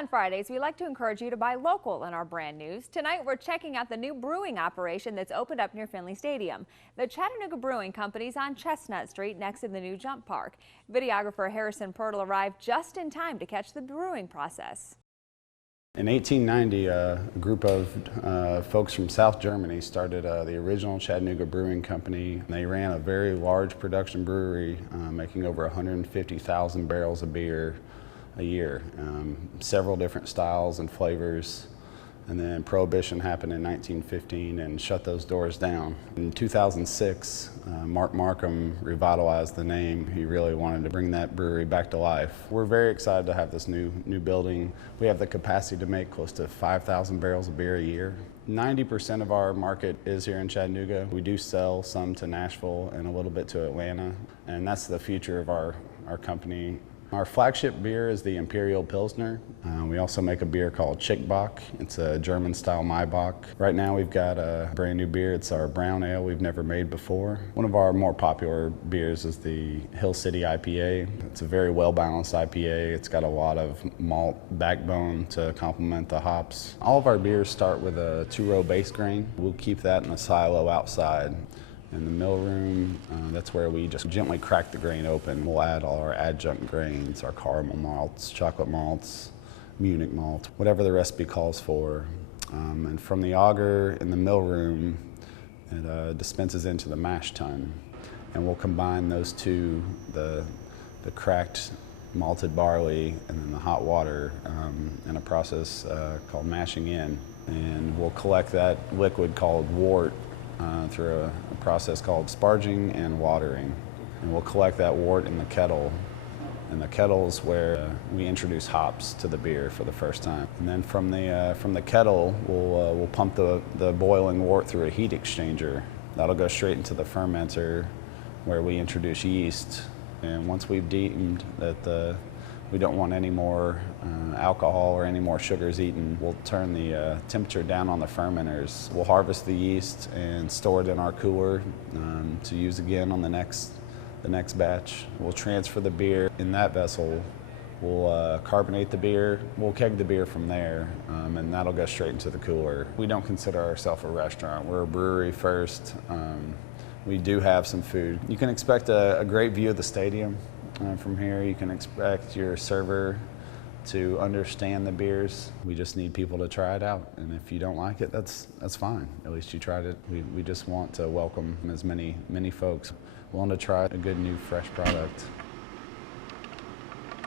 On Fridays, we like to encourage you to buy local in our brand news. Tonight, we're checking out the new brewing operation that's opened up near Finley Stadium. The Chattanooga Brewing Company is on Chestnut Street next to the new jump park. Videographer Harrison Pirtle arrived just in time to catch the brewing process. In 1890, a group of folks from South Germany started the original Chattanooga Brewing Company. They ran a very large production brewery, making over 150,000 barrels of beer a year, several different styles and flavors. And then Prohibition happened in 1915 and shut those doors down. In 2006, Mark Markham revitalized the name. He really wanted to bring that brewery back to life. We're very excited to have this new building. We have the capacity to make close to 5,000 barrels of beer a year. 90% of our market is here in Chattanooga. We do sell some to Nashville and a little bit to Atlanta, and that's the future of our company. Our flagship beer is the Imperial Pilsner. We also make a beer called Chickbock. It's a German-style Maibock. Right now we've got a brand new beer. It's our brown ale we've never made before. One of our more popular beers is the Hill City IPA. It's a very well-balanced IPA. It's got a lot of malt backbone to complement the hops. All of our beers start with a 2-row base grain. We'll keep that in a silo outside. In the mill room, that's where we just gently crack the grain open. We'll add all our adjunct grains, our caramel malts, chocolate malts, Munich malt, whatever the recipe calls for. And from the auger in the mill room, it dispenses into the mash tun. And we'll combine those two, the cracked malted barley and then the hot water in a process called mashing in. And we'll collect that liquid called wort through a process called sparging and watering. And we'll collect that wort in the kettle. And the kettle is where we introduce hops to the beer for the first time. And then from the kettle, we'll pump the boiling wort through a heat exchanger. That'll go straight into the fermenter where we introduce yeast. And once we've deemed that we don't want any more alcohol or any more sugars eaten, we'll turn the temperature down on the fermenters. We'll harvest the yeast and store it in our cooler to use again on the next batch. We'll transfer the beer in that vessel. We'll carbonate the beer. We'll keg the beer from there, and that'll go straight into the cooler. We don't consider ourselves a restaurant. We're a brewery first. We do have some food. You can expect a great view of the stadium. From here, you can expect your server to understand the beers. We just need people to try it out, and if you don't like it, that's fine. At least you tried it. We just want to welcome as many folks willing to try a good new fresh product.